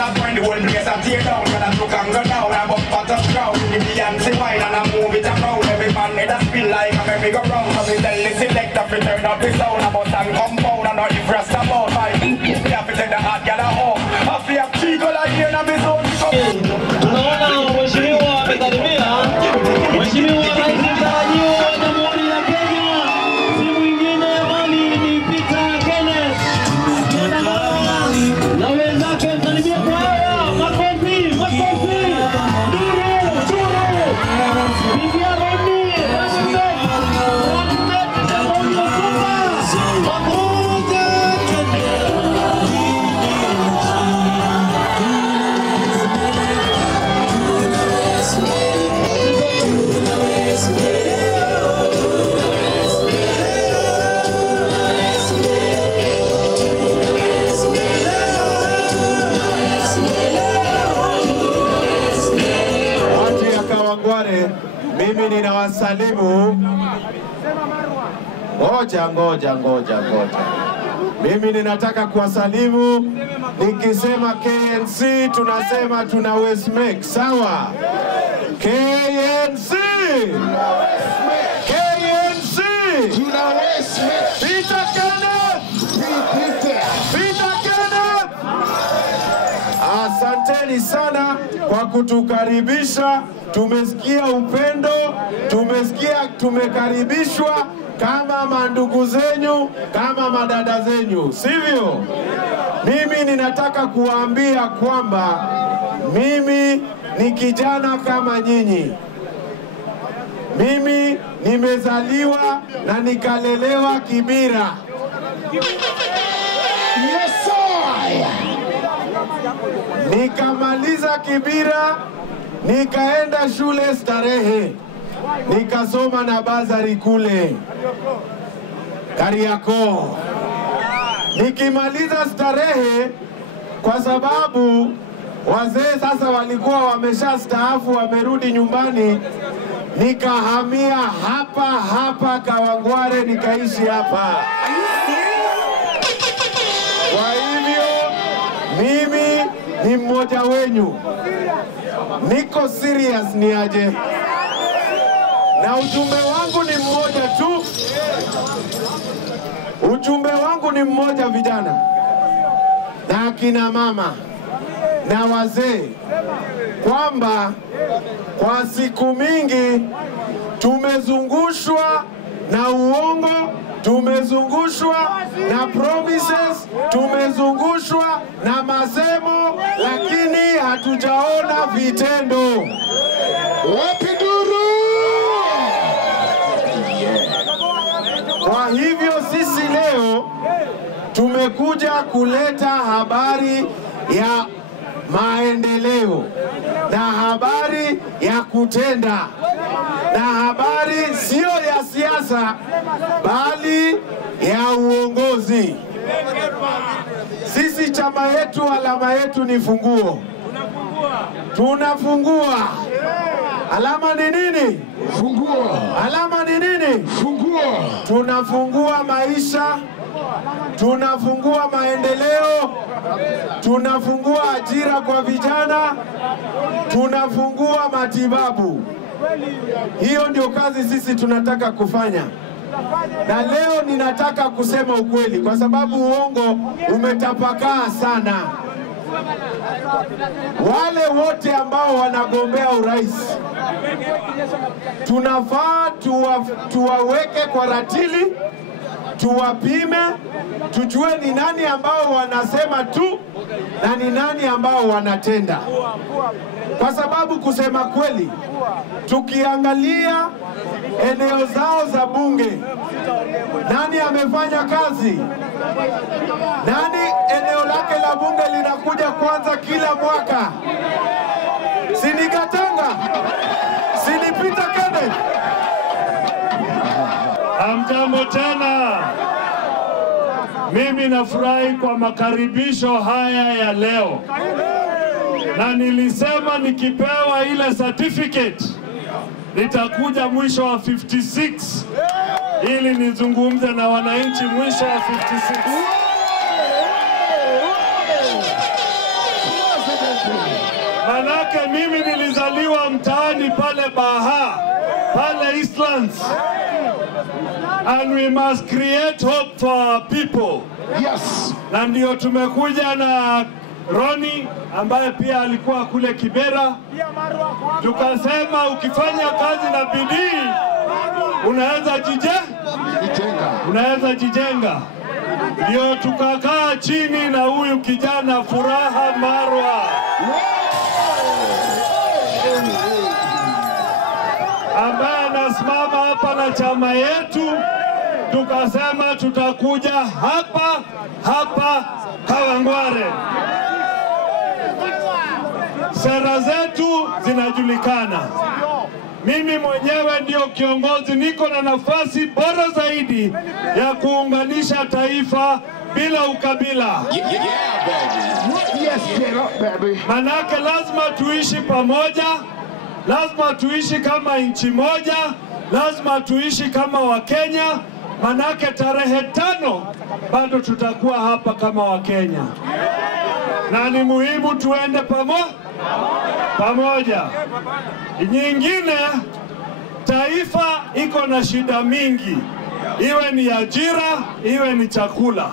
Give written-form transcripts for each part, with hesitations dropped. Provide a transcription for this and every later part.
When the whole place are tear down, when I look and go down, I'm up at the crowd, the Beyonce wine and I move it around. Every man made a spin like a merry-go-round. So we tell the selector to turn up the sound, about and compound and all the rest about my. We have to take the hard gal at home. I feel a chico like here and I'm his own. Tunaona mheshimiwa amekaribia. Mheshimiwa Rais mtarajiwa wa Jamhuri ya Kenya, si mwingine bali ni Peter Kenneth. Na wenzake mkaribia kwa haya. Makofi, makofi. Duru. Pigia Rondi. Mimi ninawasalimu. Ngoja. Mimi ninataka kuwasalimu nikisema KNC tunasema tuna Westmex, sawa? KNC tuna Westmex. Peter Kenneth. Asanteni sana kwa kutukaribisha. Tumesikia upendo, tumekaribishwa kama mandugu zenyu, kama madada zenyu, sivyo? Mimi ninataka kuwaambia kwamba mimi ni kijana kama nyinyi. Mimi nimezaliwa na nikalelewa Kibira. Nikamaliza Kibira, nikaenda shule Starehe, nikasoma na bazari kule Kariakoo. Nikimaliza Starehe, kwa sababu wazee sasa walikuwa wameshastaafu, wamerudi nyumbani, nikahamia hapa Kawangware, nikaishi hapa. Kwa hivyo mimi ni mmoja wenyu. Niko serious ni aje. Na ujumbe wangu ni mmoja tu. Ujumbe wangu ni mmoja, vijana na akina mama na wazee, kwamba kwa siku mingi tumezungushwa na uongo, tumezungushwa na promises, tumezungushwa na masemo, lakini hatujaona vitendo. Wapi duru? Kwa hivyo sisi leo tumekuja kuleta habari ya maendeleo na habari ya kutenda na habari sio ya siasa bali ya uongozi. Sisi chama yetu, alama yetu ni funguo. Tunafungua. Alama ni nini? Funguo. Alama ni nini? Funguo. Tunafungua maisha, tunafungua maendeleo, tunafungua ajira kwa vijana, tunafungua matibabu. Hiyo ndio kazi sisi tunataka kufanya. Na leo ninataka kusema ukweli, kwa sababu uongo umetapakaa sana. Wale wote ambao wanagombea urais, tunafaa tuwaweke kwa ratili, tuwapime, tujue ni nani ambao wanasema tu na ni nani ambao wanatenda. Kwa sababu kusema kweli, tukiangalia eneo zao za bunge, nani amefanya kazi? Nani eneo lake la bunge linakuja kwanza kila mwaka? Sini Gatanga? Sini Peter Kenneth? Hamjambo tena. Mimi nafurahi kwa makaribisho haya ya leo. Na nilisema nikipewa ile certificate nitakuja mwisho wa 56 ili nizungumze na wananchi mwisho wa 56. Manake mimi nilizaliwa mtaani pale Baha, pale Eastlands. And we must create hope for our people. Yes. Na ndio tumekuja na Roni ambaye pia alikuwa kule Kibera. Tukasema ukifanya kazi na bidii unaweza jijenga. Ndio tukakaa chini na huyu kijana Furaha Marwa ambaye anasimama hapa na chama yetu. Tukasema tutakuja hapa Kawangware. Sera zetu zinajulikana. Mimi mwenyewe ndio kiongozi, niko na nafasi bora zaidi ya kuunganisha taifa bila ukabila. Manake lazima tuishi pamoja, lazima tuishi kama nchi moja, lazima tuishi kama Wakenya. Manake tarehe 5 bado tutakuwa hapa kama Wakenya. Na ni muhimu tuende pamoja. Nyingine, taifa iko na shida mingi, iwe ni ajira, iwe ni chakula.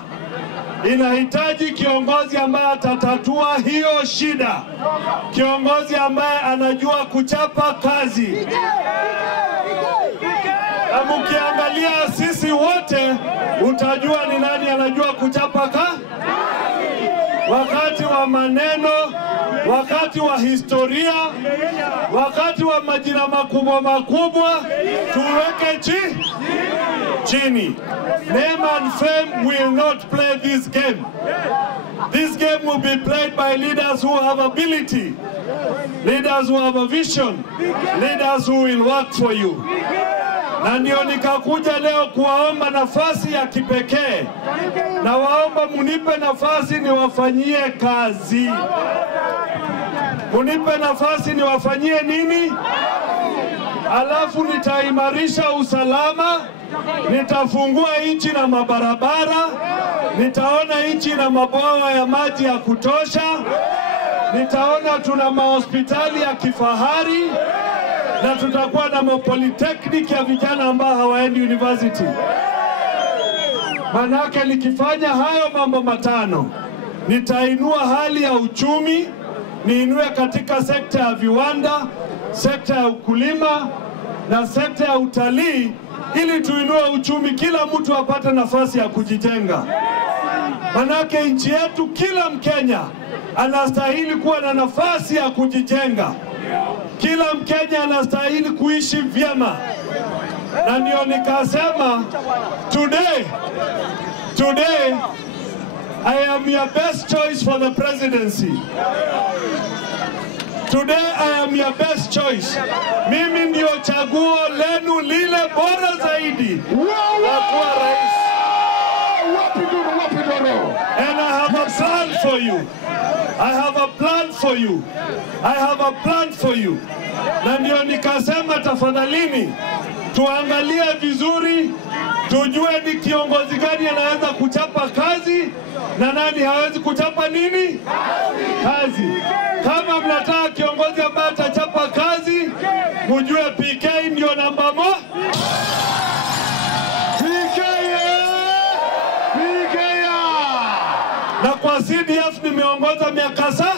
Inahitaji kiongozi ambaye atatatua hiyo shida, kiongozi ambaye anajua kuchapa kazi. Na mkiangalia sisi wote utajua ni nani anajua kuchapa kazi. Wakati wa maneno, wakati wa historia, wakati wa majina makubwa, tuweke chini. Name and fame will not play this game. This game will be played by leaders who have ability, leaders who have a vision, leaders who will work for you. Na ndio nikakuja leo kuwaomba nafasi ya kipekee. Na waomba munipe nafasi niwafanyie kazi. Munipe nafasi niwafanyie nini? Alafu nitaimarisha usalama, nitafungua nchi na mabarabara, nitaona nchi na mabwawa ya maji ya kutosha, nitaona tuna mahospitali ya kifahari, na tutakuwa na polytechnic ya vijana ambao hawaendi university. Manake nikifanya hayo mambo matano, nitainua hali ya uchumi, niinue katika sekta ya viwanda, sekta ya ukulima na sekta ya utalii, ili tuinue uchumi, kila mtu apate nafasi ya kujijenga. Manake nchi yetu, kila Mkenya anastahili kuwa na nafasi ya kujijenga. Kila Mkenya anastahili kuishi vyema. Na ndio nikasema today I am your best choice for the presidency. Today I am your best choice. Mimi ndio chaguo lenu lile bora zaidi la kuwa rais. And I have a plan for you. I have a plan for you. I have a plan for you. Na ndio nikasema tafadhalini tuangalie vizuri, tujue ni kiongozi gani anaweza kuchapa kazi na nani hawezi kuchapa nini? Kazi. Kama mnataka kiongozi ambaye atachapa kazi, mjue PK ndio namba moja. Na kwa CDF nimeongoza miaka sasa.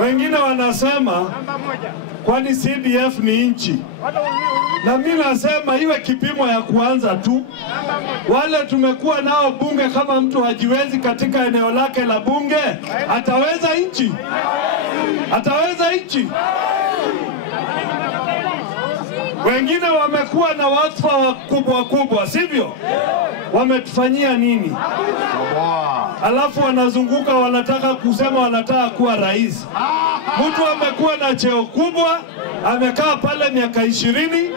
Wengine wanasema kwani CDF ni nchi. Na mimi nasema iwe kipimo ya kuanza tu. Wale tumekuwa nao bunge, kama mtu hajiwezi katika eneo lake la bunge, ataweza nchi? Ataweza nchi? Wengine wamekuwa na wadhifa wakubwa, sivyo? Wametufanyia nini? Alafu wanazunguka wanataka kusema wanataka kuwa rais. Mtu amekuwa na cheo kubwa, amekaa pale miaka 20,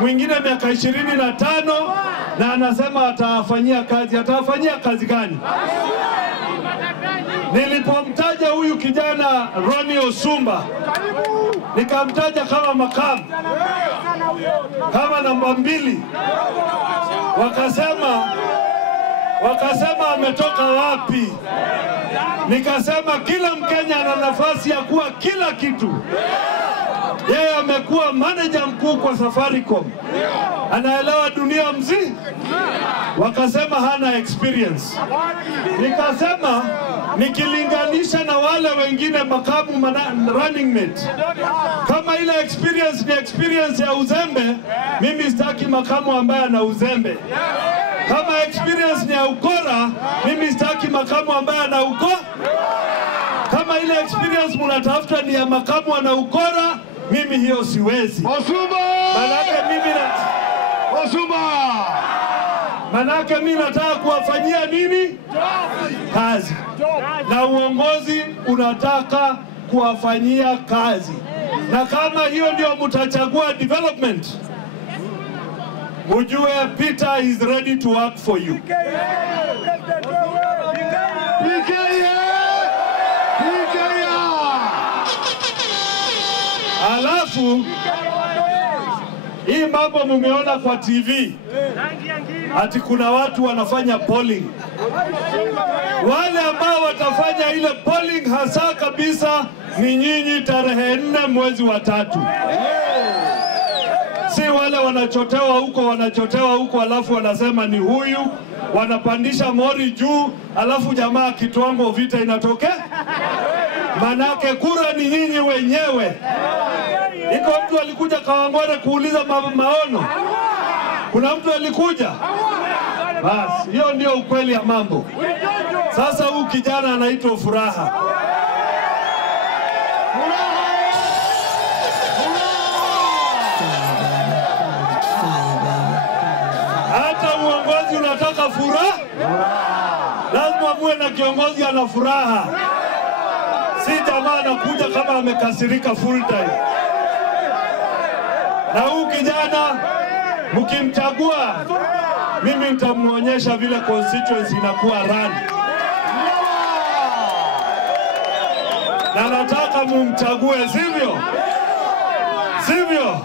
mwingine miaka 25, na anasema atafanyia kazi. Atafanyia kazi gani? Nilipomtaja huyu kijana Roni Osumba, nikamtaja kama makamu, kama namba 2. Wakasema Wakasema ametoka wapi? Nikasema kila Mkenya ana nafasi ya kuwa kila kitu. Yeye amekuwa manager mkuu kwa Safaricom. Anaelewa dunia mzima. Wakasema hana experience. Nikasema nikilinganisha na wale wengine makamu running mate, kama ile experience ni experience ya uzembe, mimi sitaki makamu ambaye ana uzembe. Kama experience ni ya ukora, mimi sitaki makamu ambaye ana ukora. Kama ile experience mnatafuta ni ya makamu ana ukora, mimi hiyo siwezi. Manake mimi nataka kuwafanyia nini? Kazi. Na uongozi unataka kuwafanyia kazi. Na kama hiyo ndio mtachagua development, ujue Peter is ready to work for you. Alafu hii mambo mumeona kwa TV, ati kuna watu wanafanya polling. Wale ambao watafanya ile polling hasa kabisa ni nyinyi tarehe 4 mwezi wa 3. Si wale wanachotewa huko alafu wanasema ni huyu, wanapandisha mori juu alafu jamaa kitwango vita inatokea. Manake kura ni nyinyi wenyewe. Iko mtu alikuja Kawangware kuuliza maono? Kuna mtu alikuja? Basi, hiyo ndio ukweli ya mambo. Sasa huyu kijana anaitwa Furaha. Hata uongozi unataka furaha? Lazima muwe na kiongozi ana furaha. Si jamaa anakuja kama amekasirika full time. Na huyu kijana mkimchagua, mimi nitamuonyesha vile constituency inakuwa run. Na nataka mumchague, sivyo? Sivyo?